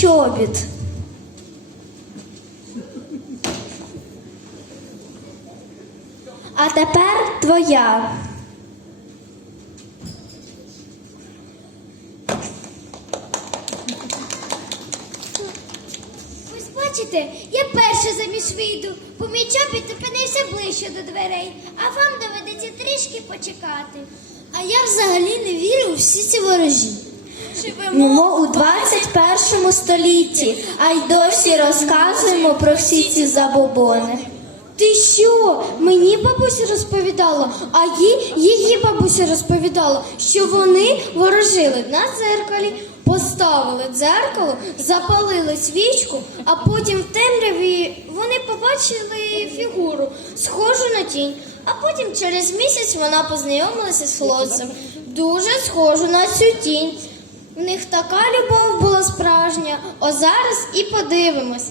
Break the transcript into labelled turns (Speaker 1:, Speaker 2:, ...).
Speaker 1: чобіт. А тепер твоя.
Speaker 2: Ось бачите, я перша заміж вийду, бо мій чобіт опинився ближче до дверей, а вам доведеться трішки почекати.
Speaker 3: А я взагалі не вірю у всі ці ворожі.
Speaker 1: Живемо у 21 столітті, а й досі розказуємо про всі ці забобони.
Speaker 3: Ти що? Мені бабуся розповідала, а їй її бабуся розповідала, що вони ворожили на дзеркалі, поставили дзеркало, запалили свічку, а потім в темряві вони побачили фігуру, схожу на тінь. А потім через місяць вона познайомилася з хлопцем, дуже схожу на цю тінь. В них така любов була справжня, о зараз і подивимось.